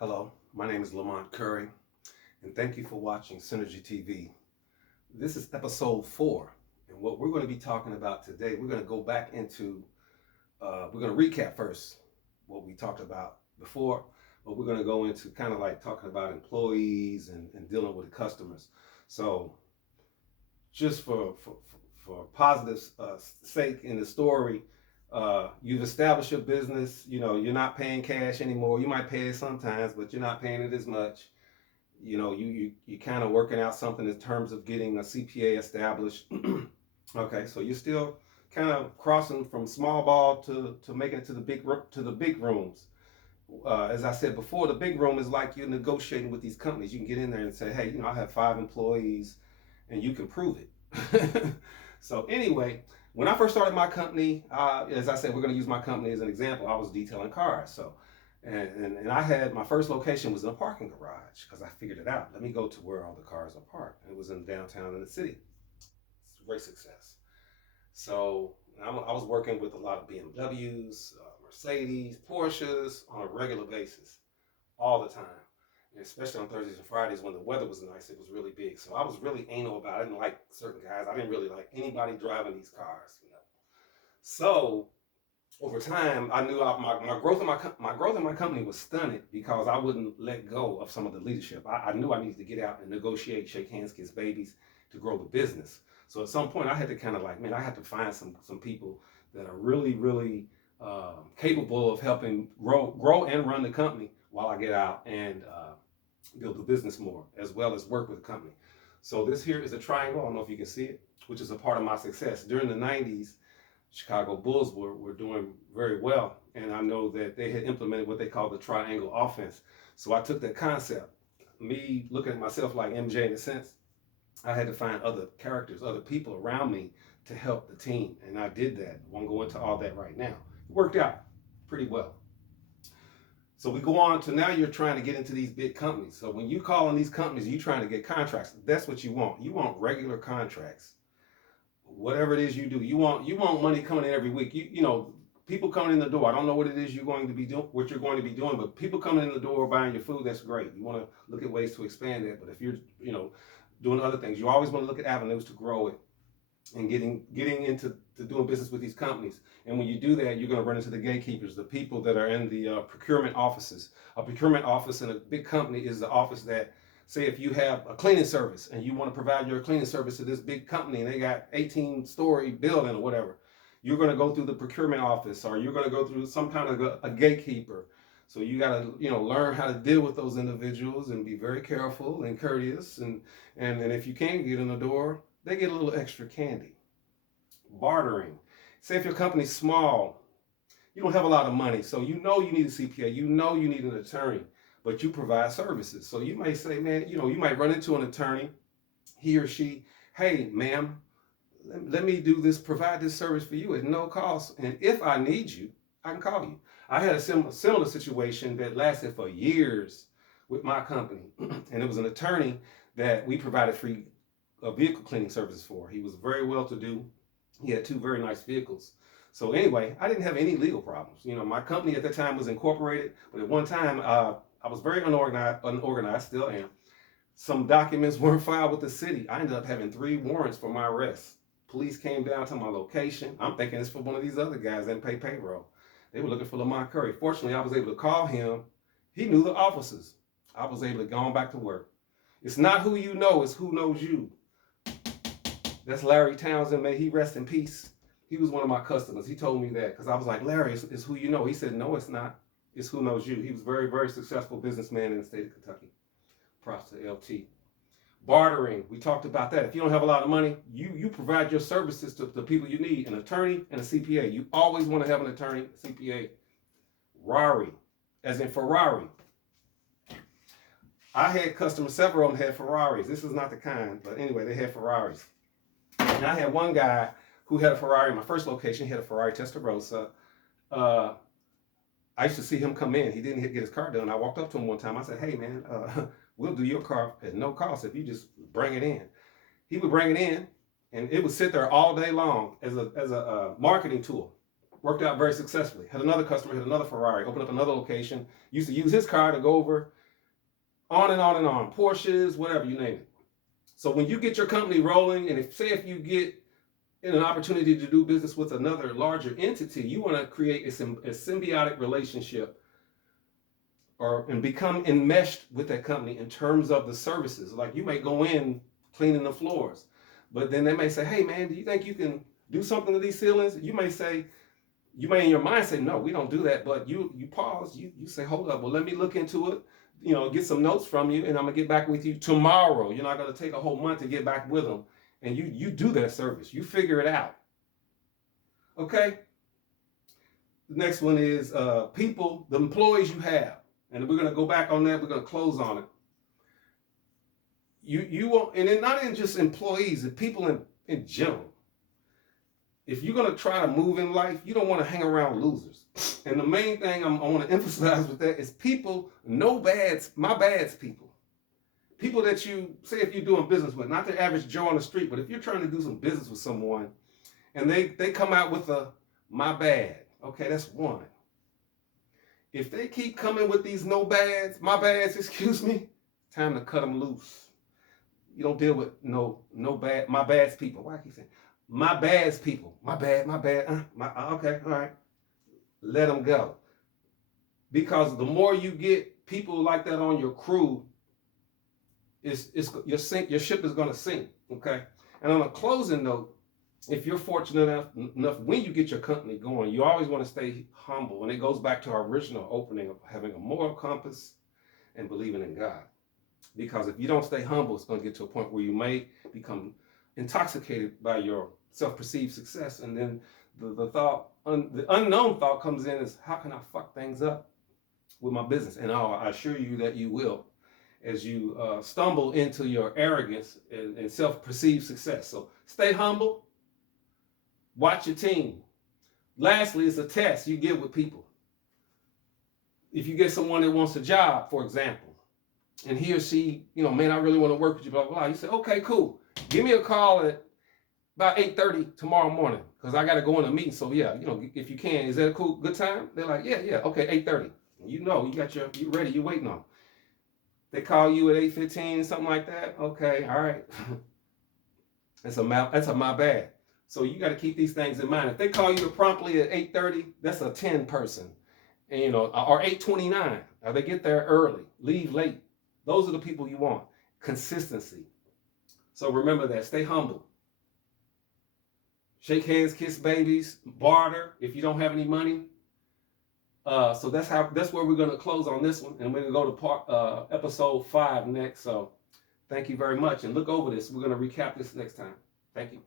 Hello, my name is Lamont Curry, and thank you for watching Synergy TV. This is episode 4, and what we're going to be talking about today, we're going to go back into, we're going to recap first what we talked about before, but we're going to go into kind of like talking about employees and dealing with the customers. So, just for positive sake in the story, you've established your business. You know, you're not paying cash anymore. You might pay it sometimes, but you're not paying it as much. You know, you kind of working out something in terms of getting a CPA established. Okay, so you're still kind of crossing from small ball to making it to the big rooms. As I said before, the big room is like you're negotiating with these companies. You can get in there and say, hey, I have 5 employees, and you can prove it. So anyway, when I first started my company, as I said, we're going to use my company as an example. I was detailing cars. So, and I had my first location was in a parking garage because I figured it out. Let me go to where all the cars are parked. It was in downtown in the city. It's a great success. So I was working with a lot of BMWs, Mercedes, Porsches on a regular basis, all the time. And especially on Thursdays and Fridays when the weather was nice, it was really big. So I was really anal about it. I didn't like certain guys. I didn't really like anybody driving these cars. So over time, I knew my growth in my growth in my company was stunted because I wouldn't let go of some of the leadership. I knew I needed to get out and negotiate, shake hands, kiss babies to grow the business. So at some point, I had to kind of like, man, I had to find some people that are really capable of helping grow and run the company while I get out and build the business more, as well as work with the company. So this here is a triangle. I don't know if you can see it, which is a part of my success. During the 90s, Chicago Bulls were doing very well. And I know that they had implemented what they call the triangle offense. So I took that concept, me looking at myself like MJ in a sense, I had to find other characters, other people around me to help the team. And I did that. I won't go into all that right now. It worked out pretty well. So we go on to now you're trying to get into these big companies. So when you call on these companies, you're trying to get contracts. That's what you want. You want regular contracts. Whatever it is you do, you want money coming in every week. People coming in the door. I don't know what it is you're going to be doing, what you're going to be doing, but people coming in the door buying your food, that's great. You want to look at ways to expand that. But if you're, doing other things, you always want to look at avenues to grow it and getting into to doing business with these companies. And when you do that, you're going to run into the gatekeepers, the people that are in the procurement offices. A procurement office in a big company is the office that, say, if you have a cleaning service and you want to provide your cleaning service to this big company and they got 18-story building or whatever, you're going to go through the procurement office, or you're going to go through some kind of a gatekeeper. So you got to, learn how to deal with those individuals and be very careful and courteous. And if you can't get in the door, they get a little extra candy. Bartering. Say if your company's small, you don't have a lot of money, so you know you need a CPA, you know you need an attorney, but you provide services. So you may say, man, you might run into an attorney, he or she, hey, ma'am, let me do this, provide this service for you at no cost. And if I need you, I can call you. I had a similar situation that lasted for years with my company. And it was an attorney that we provided free vehicle cleaning services for. He was very well to do. He had 2 very nice vehicles. So anyway, I didn't have any legal problems. My company at that time was incorporated, but at one time I was very unorganized, still am. Some documents weren't filed with the city. I ended up having 3 warrants for my arrest. Police came down to my location. I'm thinking it's for one of these other guys that pay payroll. They were looking for Lamont Curry. Fortunately, I was able to call him. He knew the officers. I was able to go on back to work. It's not who you know, it's who knows you. That's Larry Townsend. May he rest in peace. He was one of my customers. He told me that because I was like, Larry, it's who you know. He said, no, it's not. It's who knows you. He was a very, very successful businessman in the state of Kentucky. Props to LT. Bartering, we talked about that. If you don't have a lot of money, you provide your services to the people you need, an attorney and a CPA. You always want to have an attorney, CPA. Rari, as in Ferrari. I had customers, several of them had Ferraris. This is not the kind, but anyway, they had Ferraris. And I had one guy who had a Ferrari. My first location, he had a Ferrari Testarossa. I used to see him come in. He didn't get his car done. I walked up to him one time. I said, hey, man, we'll do your car at no cost if you just bring it in. He would bring it in, and it would sit there all day long as a marketing tool. Worked out very successfully. Had another customer, had another Ferrari, opened up another location. Used to use his car to go over, on and on and on. Porsches, whatever, you name it. So when you get your company rolling, and if you get in an opportunity to do business with another larger entity, you want to create a symbiotic relationship and become enmeshed with that company in terms of the services. Like you may go in cleaning the floors, but then they may say, hey man, do you think you can do something to these ceilings? You may in your mind say, no, we don't do that. But you pause, you say, hold up, well, let me look into it, get some notes from you, and I'm gonna get back with you tomorrow. You're not gonna take a whole month to get back with them. And you do that service. You figure it out. Okay? The next one is people, the employees you have. And we're gonna go back on that, we're gonna close on it. You want, and then not in just employees, the people in general. If you're going to try to move in life, you don't want to hang around losers. And the main thing I want to emphasize with that is people, my bads people. People that you, say if you're doing business with, not the average Joe on the street, but if you're trying to do some business with someone and they come out with a, my bad, okay, that's one. If they keep coming with these my bads, excuse me, time to cut them loose. You don't deal with my bads people. Why I keep saying my bads people? My bad. Okay, all right. Let them go. Because the more you get people like that on your crew, your ship is going to sink. Okay. And on a closing note, if you're fortunate enough when you get your company going, you always want to stay humble. And it goes back to our original opening of having a moral compass and believing in God. Because if you don't stay humble, it's going to get to a point where you may become intoxicated by your self-perceived success. And then the unknown thought comes in is, how can I fuck things up with my business? And I assure you that you will, as you stumble into your arrogance and self-perceived success. So stay humble. Watch your team. Lastly, it's a test you give with people. If you get someone that wants a job, for example, and he or she, man, I really want to work with you, blah, blah, blah. You say, okay, cool. Give me a call at about 8:30 tomorrow morning, because I got to go in a meeting. So yeah, if you can, is that a cool, good time? They're like, yeah, okay, 8:30. You ready, you waiting on. They call you at 8:15, something like that. Okay, all right. That's a my bad. So you got to keep these things in mind. If they call you promptly at 8:30, that's a 10 person. And or 8:29, or they get there early, leave late. Those are the people you want. Consistency. So remember that. Stay humble. Shake hands, kiss babies, barter if you don't have any money. So that's where we're going to close on this one, and we're going to go to episode 5 next. So thank you very much, and look over this. We're going to recap this next time. Thank you.